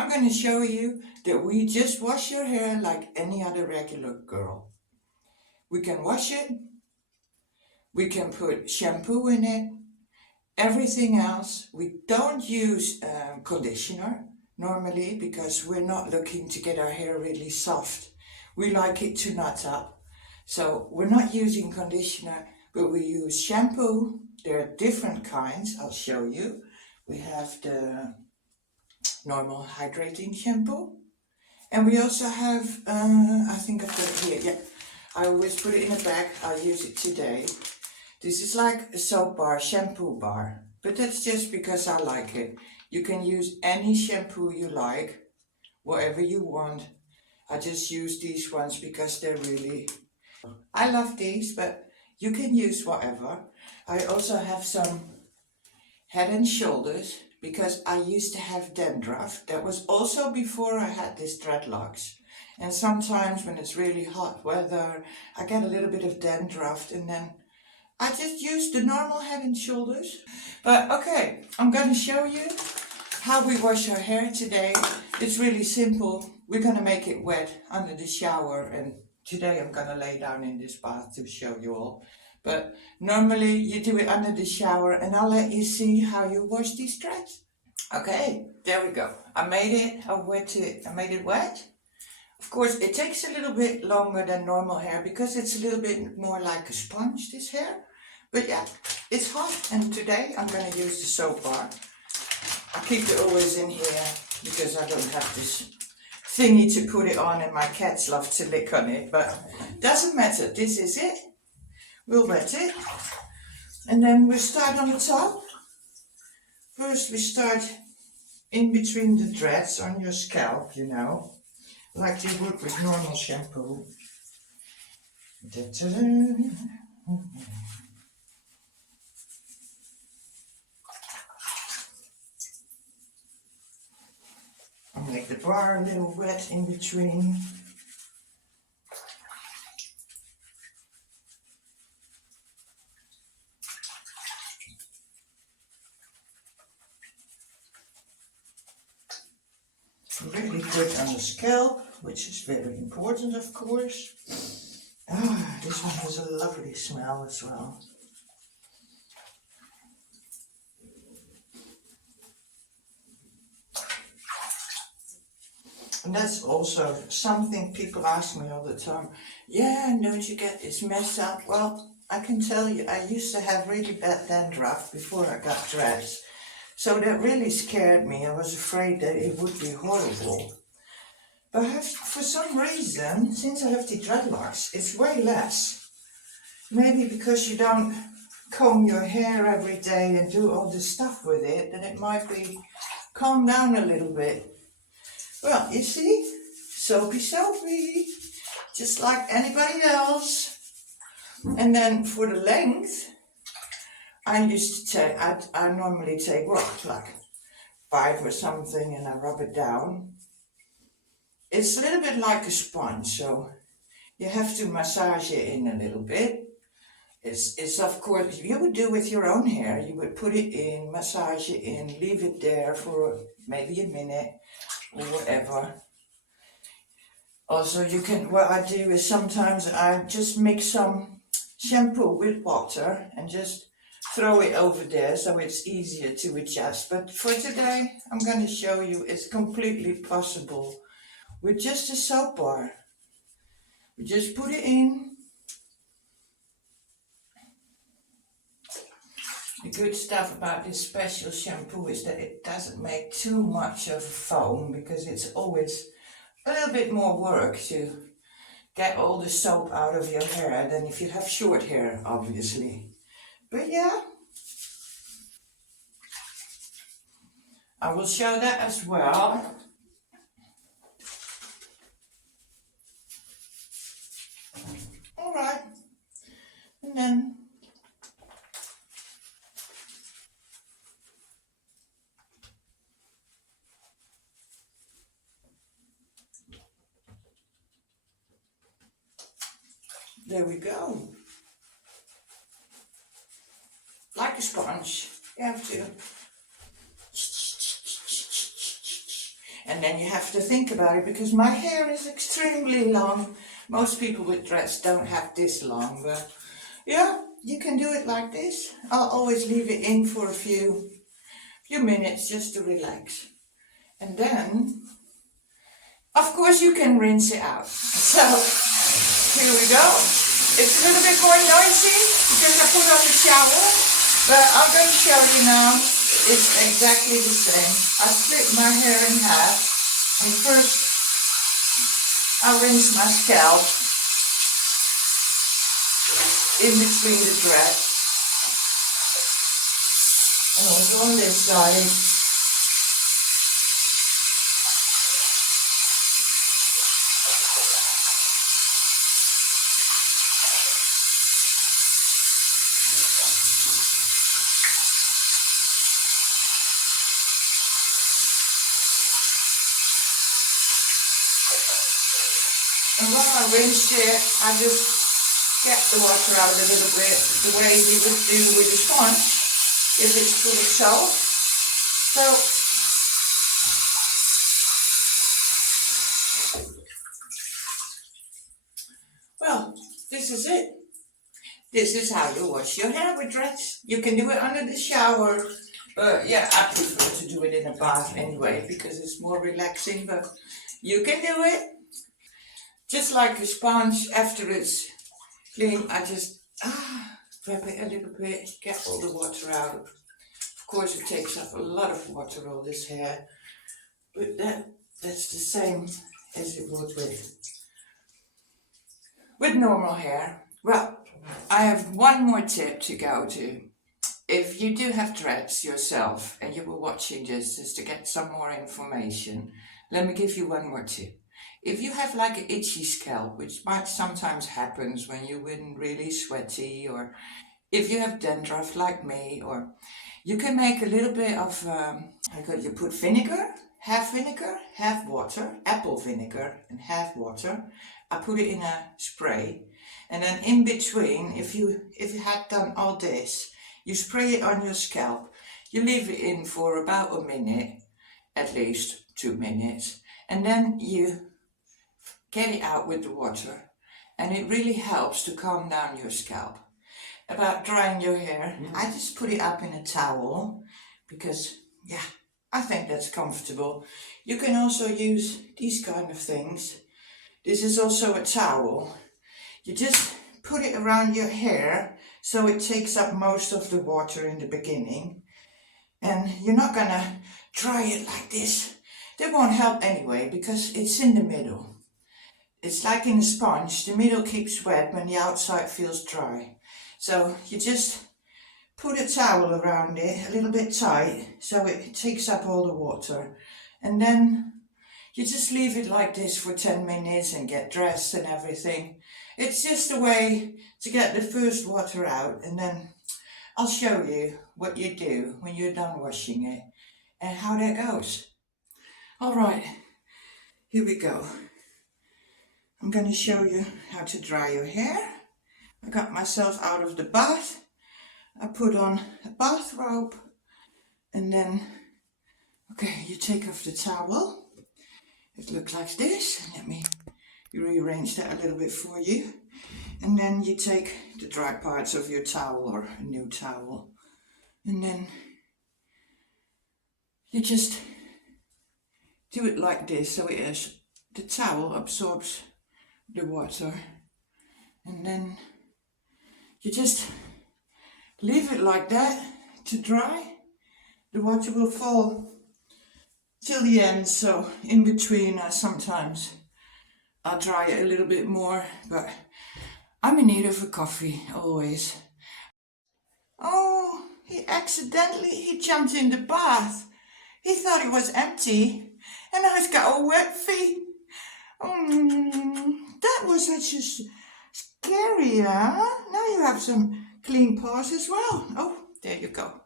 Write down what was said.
I'm going to show you that we just wash your hair like any other regular girl. We can wash it, we can put shampoo in it, everything else. We don't use conditioner normally because we're not looking to get our hair really soft. We like it to knot up. So we're not using conditioner, but we use shampoo. There are different kinds, I'll show you. We have the normal hydrating shampoo. And we also have, I think I've got it here, yeah. I always put it in a bag, I'll use it today. This is like a soap bar, shampoo bar, but that's just because I like it. You can use any shampoo you like, whatever you want. I just use these ones because they're really, I love these, but you can use whatever. I also have some Head and Shoulders because I used to have dandruff. That was also before I had this dreadlocks. And sometimes when it's really hot weather, I get a little bit of dandruff and then I just use the normal Head and Shoulders. But okay, I'm going to show you how we wash our hair today. It's really simple. We're going to make it wet under the shower, and today I'm going to lay down in this bath to show you all. But normally you do it under the shower, and I'll let you see how you wash these strands. Okay, there we go. I made it wet. Of course, it takes a little bit longer than normal hair because it's a little bit more like a sponge, this hair. But yeah, it's hot, and today I'm going to use the soap bar. I keep it always in here because I don't have this thingy to put it on, and my cats love to lick on it, but doesn't matter. This is it. We'll wet it, and then we start on the top. First we start in between the dreads on your scalp, you know, like you would with normal shampoo. I'll make the bar a little wet in between. Really good on the scalp, which is very important, of course. This one has a lovely smell as well. And that's also something people ask me all the time. Yeah, don't you get this mess up? Well, I can tell you, I used to have really bad dandruff before I got dreads. So that really scared me. I was afraid that it would be horrible. But for some reason, since I have the dreadlocks, it's way less. Maybe because you don't comb your hair every day and do all this stuff with it, then it might be calmed down a little bit. Well, you see, soapy, just like anybody else. And then for the length, I normally take what, like 5 or something, and I rub it down. It's a little bit like a sponge, so you have to massage it in a little bit. It's of course, you would do with your own hair. You would put it in, massage it in, leave it there for maybe a minute or whatever. Also, you can, what I do is sometimes I just mix some shampoo with water and just throw it over there so it's easier to adjust. But for today, I'm going to show you it's completely possible with just a soap bar. We just put it in. The good stuff about this special shampoo is that it doesn't make too much of foam, because it's always a little bit more work to get all the soap out of your hair than if you have short hair, obviously. But yeah, I will show that as well. All right, and then there we go. Like a sponge, you have to. And then you have to think about it, because my hair is extremely long. Most people with dreads don't have this long, but yeah, you can do it like this. I'll always leave it in for a few minutes just to relax. And then, of course, you can rinse it out. So, here we go. It's a little bit more noisy because I put on the shower, but I'm going to show you now. It's exactly the same. I split my hair in half, and first I rinse my scalp in between the dreads. And also on this side. And when I rinse it, I just get the water out a little bit, the way you would do with a sponge if it's full of salt. So, well, this is it. This is how you wash your hair with dreads. You can do it under the shower, but yeah, I prefer to do it in a bath anyway because it's more relaxing, but you can do it. Just like a sponge, after it's clean, I just wrap it a little bit, get all the water out. Of course, it takes up a lot of water, all this hair, but that's the same as it would with normal hair. Well, I have one more tip to go to. If you do have dreads yourself and you were watching this just to get some more information, let me give you one more tip. If you have like an itchy scalp, which might sometimes happens when you've been really sweaty, or if you have dandruff like me, or you can make a little bit of, you put vinegar, half water, apple vinegar and half water. I put it in a spray, and then in between, if you had done all this, you spray it on your scalp. You leave it in for about a minute, at least 2 minutes, and then you get it out with the water, and it really helps to calm down your scalp. About drying your hair, I just put it up in a towel because, yeah, I think that's comfortable. You can also use these kind of things. This is also a towel. You just put it around your hair so it takes up most of the water in the beginning, and you're not gonna dry it like this. That won't help anyway because it's in the middle. It's like in a sponge, the middle keeps wet when the outside feels dry. So you just put a towel around it, a little bit tight, so it takes up all the water. And then you just leave it like this for 10 minutes and get dressed and everything. It's just a way to get the first water out, and then I'll show you what you do when you're done washing it and how that goes. All right, here we go. I'm going to show you how to dry your hair. I got myself out of the bath. I put on a bathrobe, and then, okay, you take off the towel. It looks like this. Let me rearrange that a little bit for you. And then you take the dry parts of your towel, or a new towel, and then you just do it like this, so the towel absorbs the water, and then you just leave it like that to dry. The water will fall till the end, so in between sometimes I'll dry it a little bit more, but I'm in need of a coffee always. Oh, he jumped in the bath. He thought it was empty, and now he's got a wet feet. That was such a scary, huh? Now you have some clean paws as well. Oh, there you go.